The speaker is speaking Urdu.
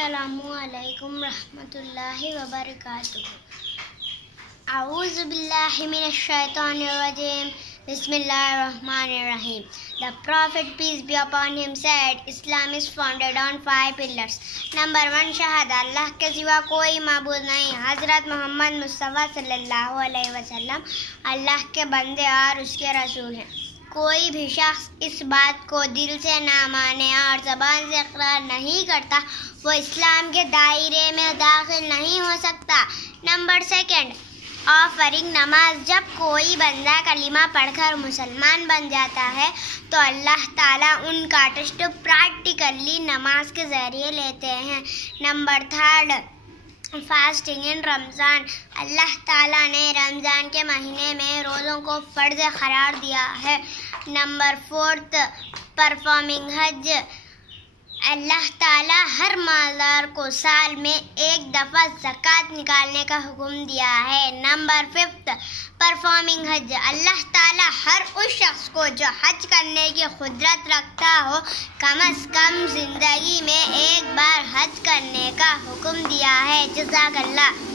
السلام علیکم ورحمۃ اللہ وبرکاتہ. اعوذ باللہ من الشیطان الرجیم. بسم اللہ الرحمن الرحیم. The Prophet, peace be upon him, said, Islam is founded on 5 pillars. Number 1, شہادہ اللہ کے سوا کوئی معبود نہیں. حضرت محمد مصطفیٰ صلی اللہ علیہ وسلم اللہ کے بندے اور اس کے رسول ہیں. کوئی بھی شخص اس بات کو دل سے نہ مانے اور زبان سے اقرار نہیں کرتا وہ اسلام کے دائرے میں داخل نہیں ہو سکتا. نمبر 2, آفرنگ نماز. جب کوئی بندہ کلمہ پڑھ کر مسلمان بن جاتا ہے تو اللہ تعالیٰ ان کا ٹیسٹ پریکٹیکلی نماز کے ذریعے لیتے ہیں. نمبر 3, فاسٹنگ ان رمضان. اللہ تعالیٰ نے رمضان کے مہینے میں روزوں کو فرض قرار دیا ہے. نمبر 4, پرفارمنگ حج. اللہ تعالیٰ ہر مالدار کو سال میں 1 دفعہ زکوٰۃ نکالنے کا حکم دیا ہے. نمبر 5, پرفارمنگ حج. اللہ تعالیٰ ہر اس شخص کو جو حج کرنے کی قدرت رکھتا ہو کم از کم زندگی میں 1 بار حج کرنے کا حکم دیا ہے. جزاک اللہ.